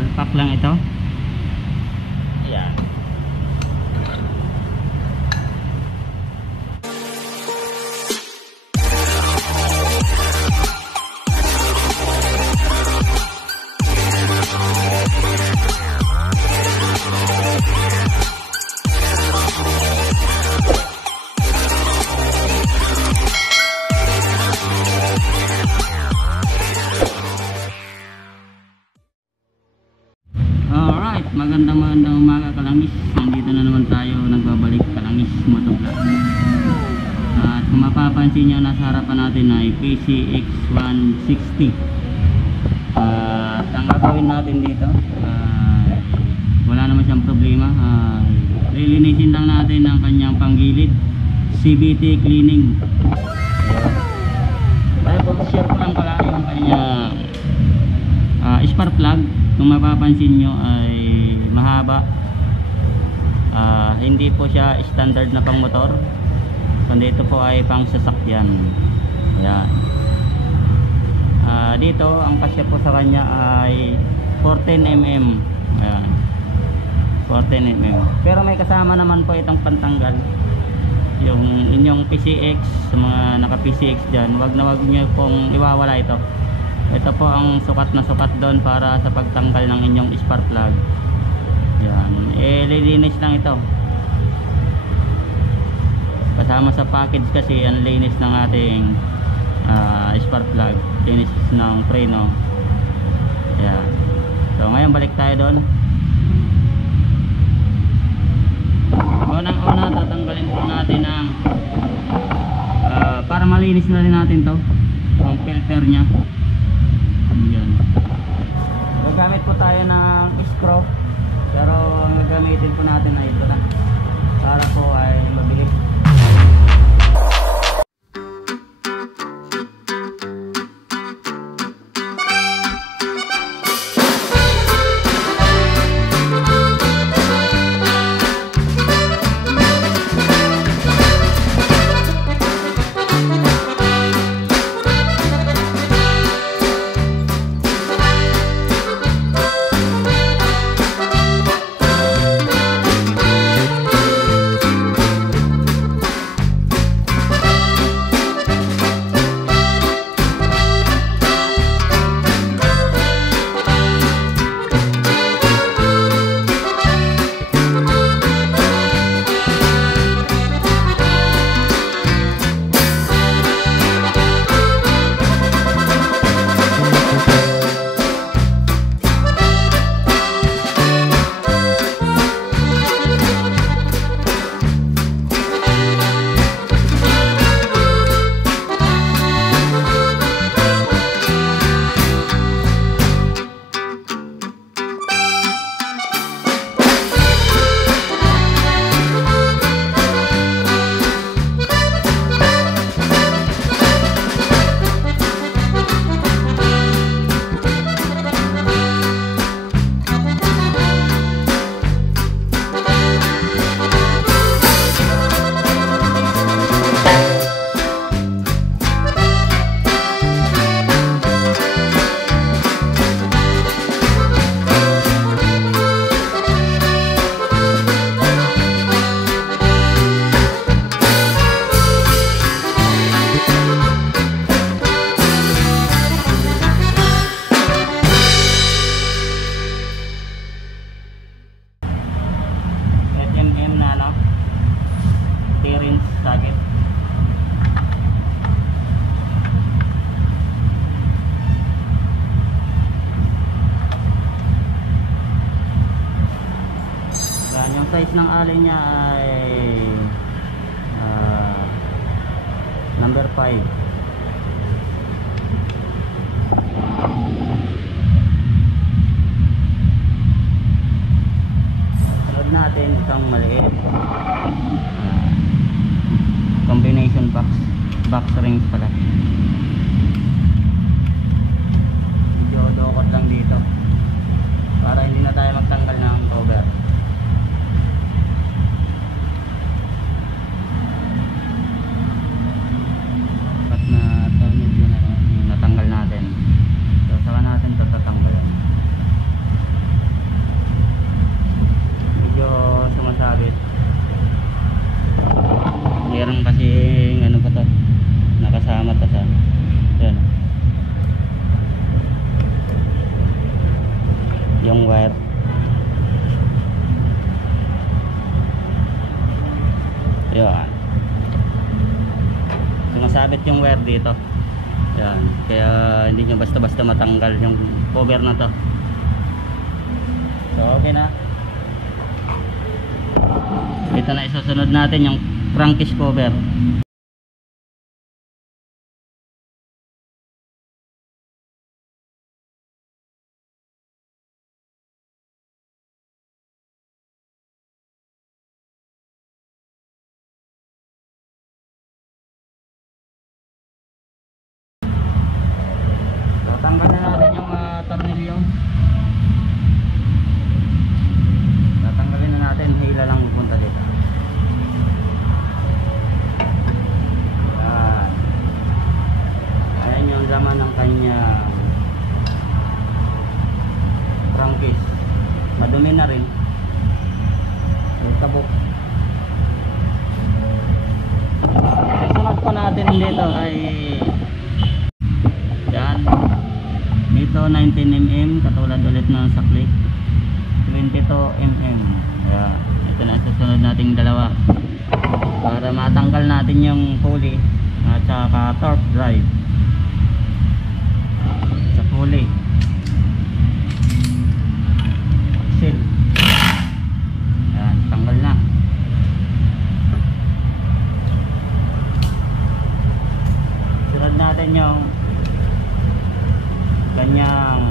salpak lang ito. Ayan. Magandang umaga kalangis. Nandito na naman tayo, nagbabalik kalangis motovlog. At kung mapapansin nyo, nasa harapan natin ay PCX 160. At ang gagawin natin dito, wala naman siyang problema. Lilinisin lang natin ang kanyang panggilid, CVT cleaning. Tapos share ko lang pala yung kanyang spark plug. Kung mapapansin nyo ay mahaba, hindi po siya standard na pang motor, kundi ito po ay pang sasakyan. Ayan. Dito ang kasya po sa kanya ay 14mm. Ayan, 14mm. Pero may kasama naman po itong pantanggal. Yung inyong PCX, sa mga naka PCX dyan, wag na wag nyo pong iwawala ito. Ito po ang sukat na sukat doon para sa pagtanggal ng inyong spark plug. Yan, lilinis lang ito. Kasama sa package kasi ang linis ng ating spark plug, linis ng preno. Yan. So ngayon balik tayo doon. Unang-una tatanggalin po natin ang para malinis na rin natin to, ang filter nya. Yan. Gagamit po tayo ng screw, pero ang gagamitin po natin ay ito na, para po ay mabilis. Size ng alay niya ay number 5. Sunod natin itong maliit, combination box rings pala. Medyo dokot lang dito para hindi na tayo magtanggal ng cover. Natanggal natin. So saka natin ito tatanggalan. yung wire. Yan, sumasabit yung wire dito. Yan, kaya hindi nyo basta basta matanggal yung cover na to. So okay na. Ito na isusunod natin yung crankcase cover. Tatanggal na natin yung tornilyo. Tatanggalin na natin, hila lang pupunta dito. Yan. Ayan yung laman ng kanyang crankcase. Madumi na rin. May kabuk. Sunod pa natin dito ay yan. Dito 19mm, katulad ulit ng sa click. 22mm. Ayan. Ito na susunod nating dalawa para matanggal natin yung pulley at saka torque drive sa pulley. Axle. Ayan, tanggal na. Sunod natin yung kanyang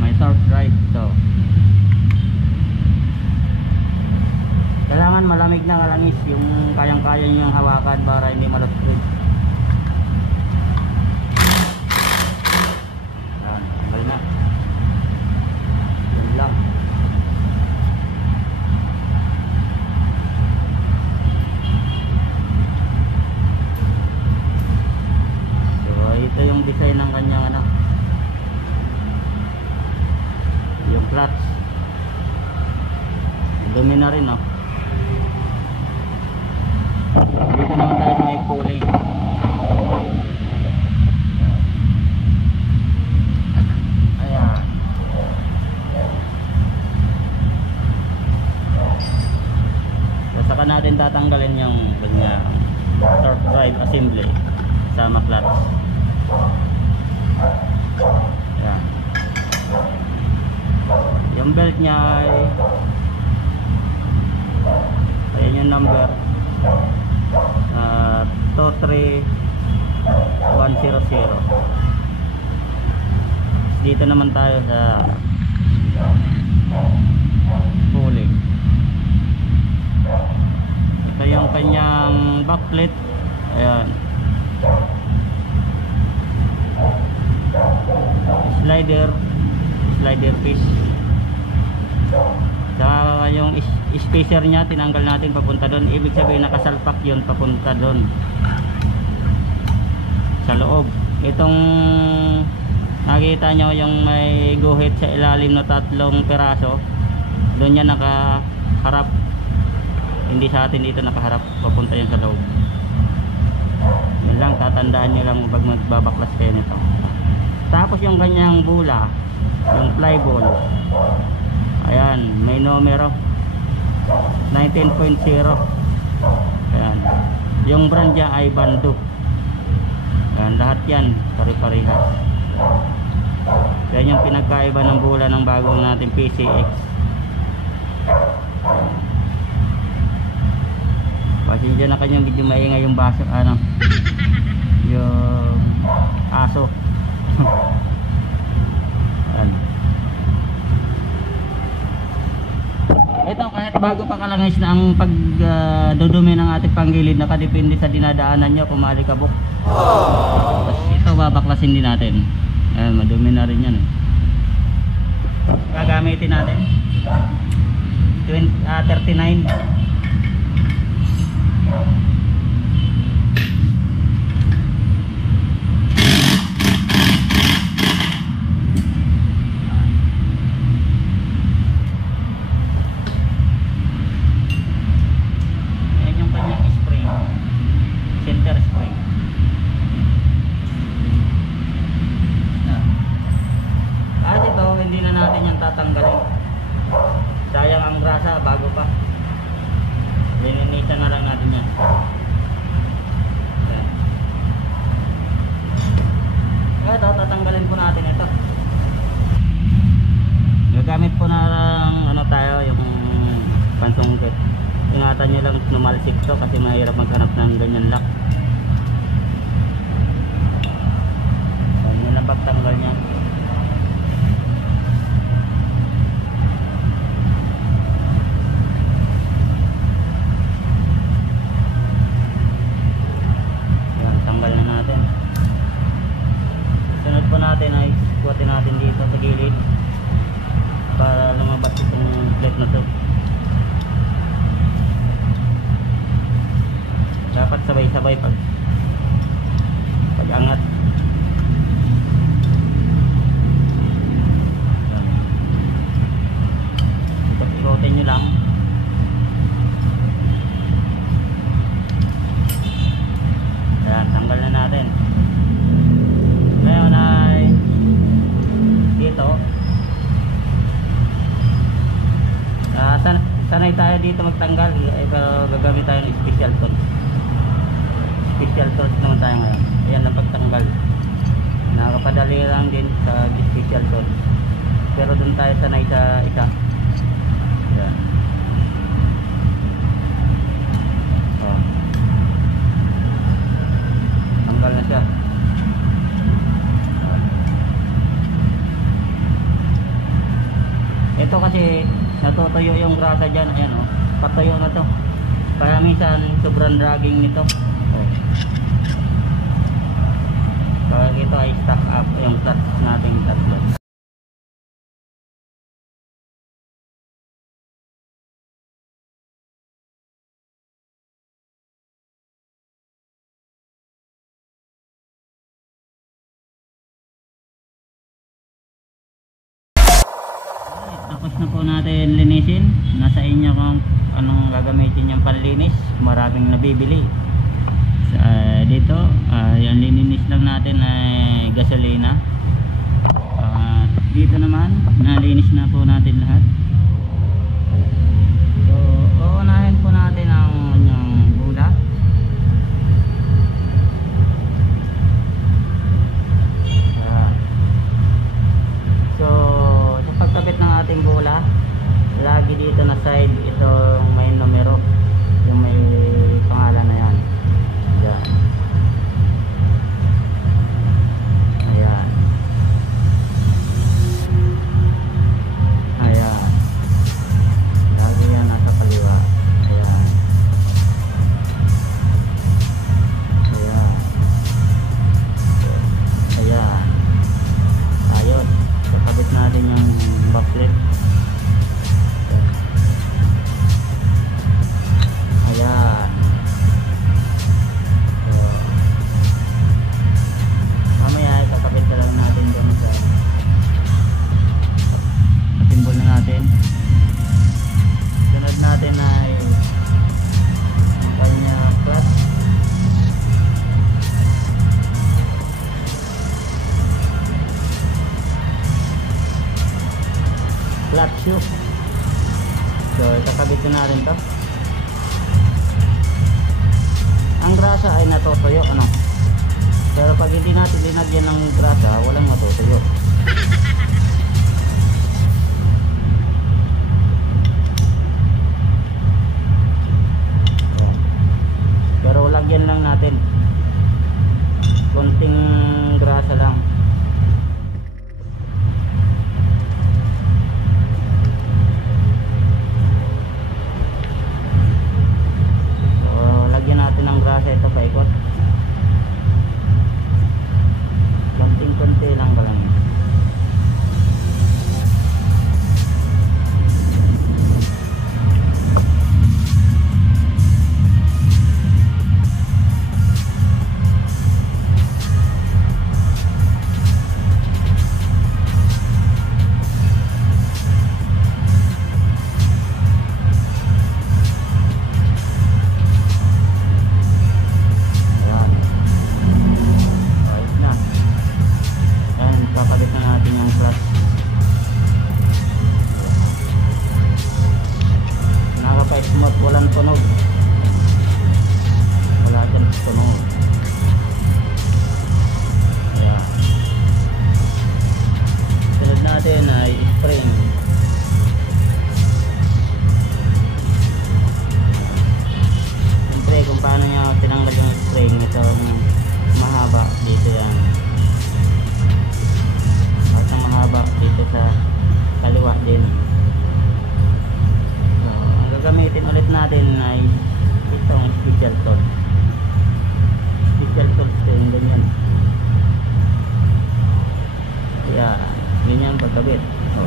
may torque drive to. Kailangan malamig na kalangis yung kayang-kaya niyang hawakan para hindi malutrid. Yan, tanggal na. Yan lang. Ito yung design ng kanyang ano, yung clutch. Dumi na rin, no? Dito naman tayo sa may pulley. Ayan. So, saka natin tatanggalin yung kanyang torque drive assembly sama clutch. Yan. Yung belt niya ay ayan yung number 23100. Dito naman tayo sa pulley. Ito yung kanyang backplate. Ayan, slider piece. Saka yung spacer nya tinanggal natin papunta doon. Ibig sabihin nakasalpak yun papunta doon sa loob. Itong nakita nyo yung may guhit sa ilalim na 3 peraso, doon yan nakaharap. Hindi sa atin dito nakaharap, papunta yan sa loob. Yan lang, tatandaan nyo lang pag magbabaklas kayo nito. Tapos yung kanyang bula, yung fly ball, ayan, may numero 19.0. Ayan, yung brand niya ay Bando. Ayan, lahat yan pare-parehas. Yan yung pinagkaiba ng bula ng bagong natin PCX. Pasensya na kanyang medyo maingay yung baso, ano, yung aso. Ito, kahit bago pa kalangis na ang pagdudumi ng ating panggilid, nakadepende sa dinadaanan nyo kung maalikabok. Tapos ito babaklasin din natin. Ayan, madumi na rin yan. Gagamitin natin 39. Lininisan na lang natin yan. Yan. Ito, tatanggalin po natin ito. Gagamit po na lang ano tayo, yung pansungkit. Ingatan nyo lang numalsik to kasi mahirap maghanap ng ganyan lock. Yan lang pagtanggal niya. Yan, tanggal na natin. Sunod po natin ay kuhatin natin dito sa gilid para lumabas itong plate na to. Dapat sabay-sabay pag angat. Yan. Ikot-ikotin nyo lang. Yan, tanggal na natin. Ngayon ay dito sanay tayo dito magtanggal, pero gagamit tayo ng special tools. Special tools naman tayo ngayon. Ayan lang pagtanggal. Nakapadali lang din sa special tools, pero dun tayo sanay sa isa. Ayan. Oh. Tanggal na siya. Ito kasi natutuyo yung grasa dyan. Ayan o, patuyo na to. Kaya minsan sobrang dragging nito. Oh. Kaya ito ay stack up yung clutch nating tatlo. Tapos na po natin linisin. Nasa inyo kung anong gagamitin yung panlinis. Maraming nabibili dito. Yung lininis lang natin ay gasolina. Dito naman nalinis na po natin lahat. So uunahin po natin ang bula. So sa pagkabit ng ating bula, lagi dito na side itong may numero, yung may pangalan na yan. Yan. Ayan. Ayan. Lagi yan nasa kaliwa. Ayan. Ayan. Ayan. Ayos. Kakabit natin yung backlit. Ayan. So, mamaya kakabit na lang natin doon sa simbol na natin. Sunod natin ay ang kanya clutch. Clutch shoe. So kakabit na natin to. Ang grasa ay natutuyo, ano? Pero pag hindi natin linagyan ng grasa, walang matutuyo. Pero lagyan lang natin. Konting grasa lang. Ng grasa ito paikot. Konting-konti lang ba lang. ikabit. Oh.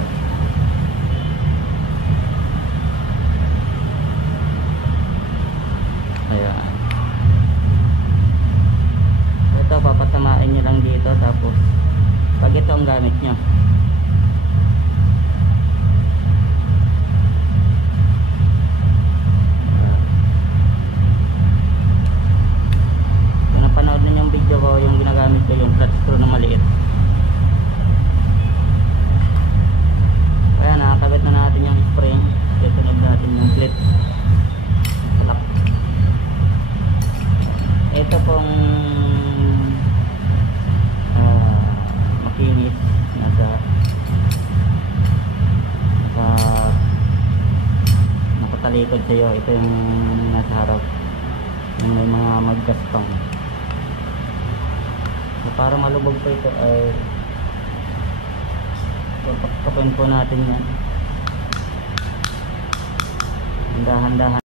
Ayan. Ito, papatamain nyo lang dito, tapos pag ito ang gamit nyo, kung napanood ninyo yung video ko, yung ginagamit ko yung flat screw na maliit. Ayan, nakakabit na natin yung spring. Susunod natin yung clip. Salak. Ito pong makinis nakatalikod sa iyo. Ito yung nasa harap, yung may mga maggaspang. So para malubog po ito ay pakpakin po natin yan. Dahan-dahan.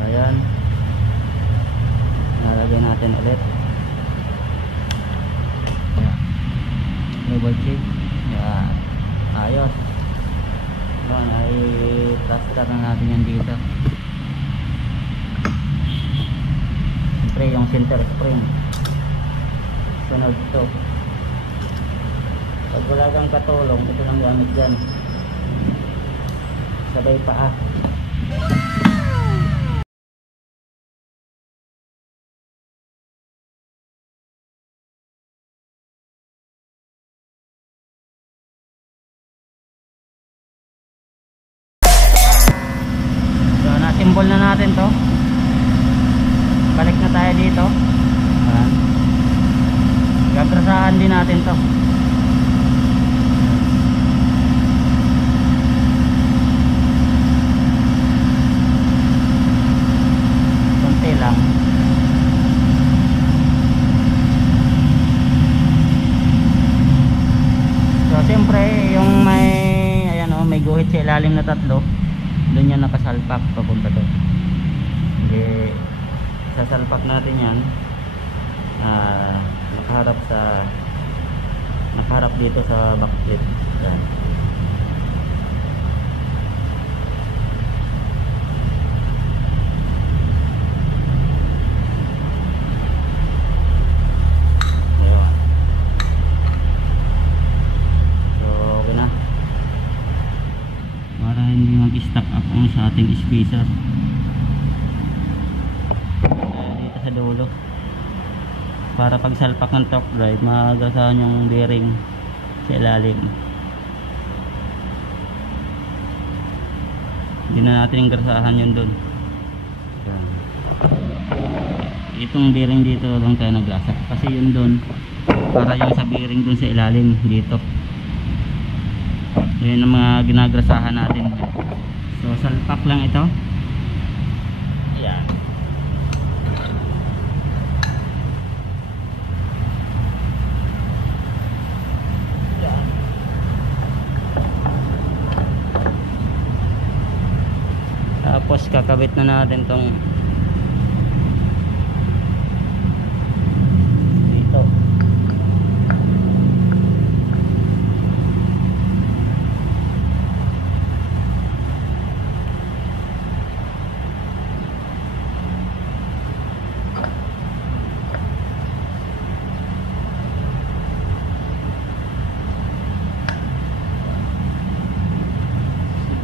Ayan, nalagay natin ulit. Double check. Yan, ayos. Yan, ay plaster na natin yan dito. Siyempre yung center spring, sunod to. Pag wala kang katulong, ito lang gamit dyan, sabay paa. Simbol na natin to. Balik na tayo dito. Ayan. Gagrasahan din natin to. Konti lang. So siyempre yung may ayan oh, may guhit sa ilalim na tatlo, doon yan nakasalpak papunta doon. Hindi, sasalpak natin yan, nakaharap dito sa backplate. Yan. Ayan. So okay na, para hindi mag-stack up ang sa ating spacer. Dito sa dulo, para pag salpak ng torque drive, magasahan yung bearing sa ilalim. Hindi na natin yung grasahan yun dun. Itong bearing dito lang tayo naglasak, kasi yun dun para yung sa bearing dun sa ilalim dito. Yun ang mga ginagrasahan natin. So salpak lang ito. Ayan. Ayan. Tapos kakabit na natin tong dito.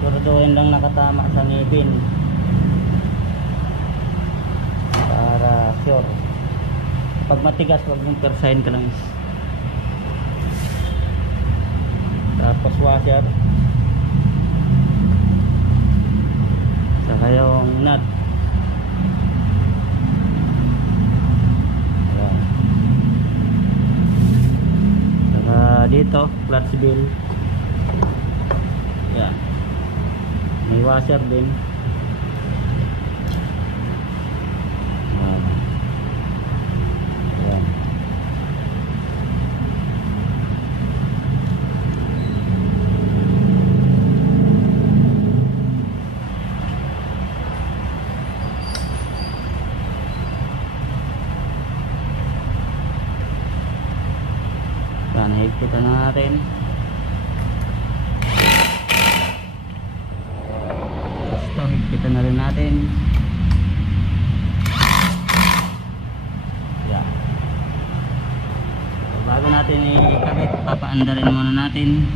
Siguraduhin lang nakatama sa ngipin para sure. Pag matigas, wag mong persahin ka lang. Tapos washer, saka yung nut. Ayan. Saka dito clutch bill. Ayan, may washer din. Ayan. Yan, higpitan na natin. Ito, higpitan na rin natin. Yan. So, bago natin ikabit, papaandarin muna natin.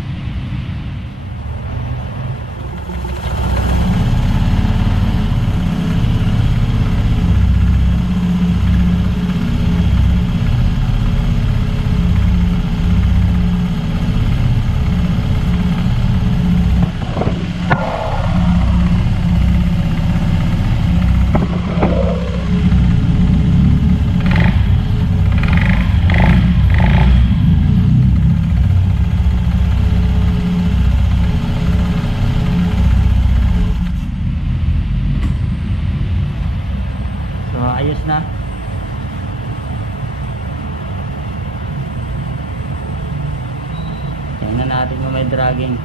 Ayos na. Tingnan natin kung may dragging.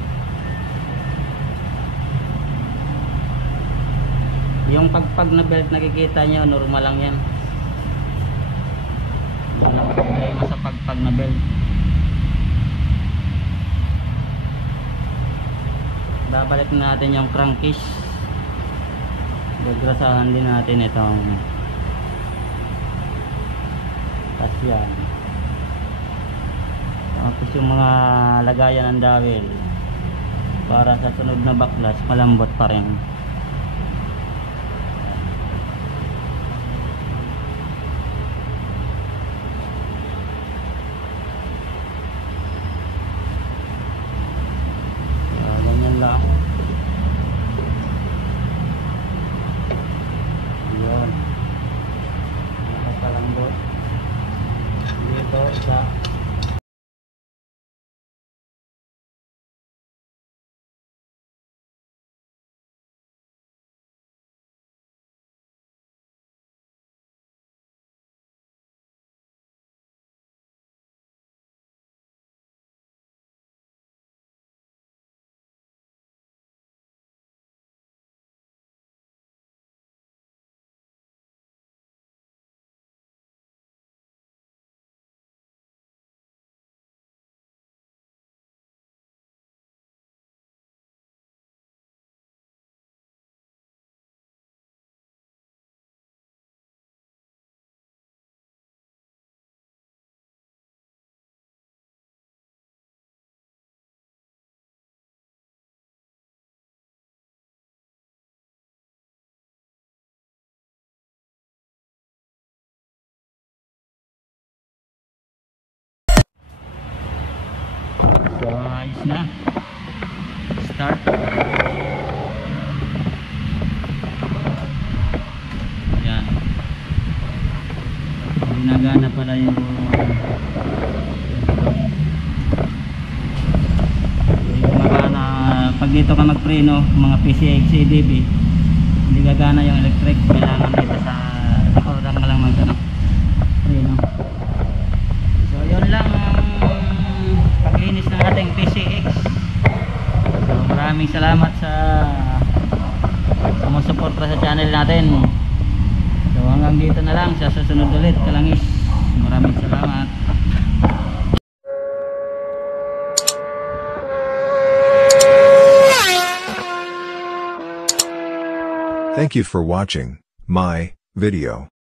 Yung pagpag na belt nakikita nyo, normal lang yan. Walang problema sa pagpag na belt. Babalik natin yung crankcase. Gagrasahan din natin itong yan. Tapos yung mga lagayan ng dowel para sa sunod na baklas malambot pa rin. Ganyan lang. Yun. Nakakalambot. Dito isa. So ayos na. Start. Yan. Ginagana pala yung gumagana. Pag dito ka magpreno, mga PCX, ADB, hindi gagana yung electric. Kailangan dito sa likodan ka lang magpreno. So yun lang paglinis ng ating PCX. So maraming salamat sa sumusuporta sa channel natin. So hanggang dito na lang, sa susunod ulit Kalangis. Maraming salamat. Thank you for watching my video.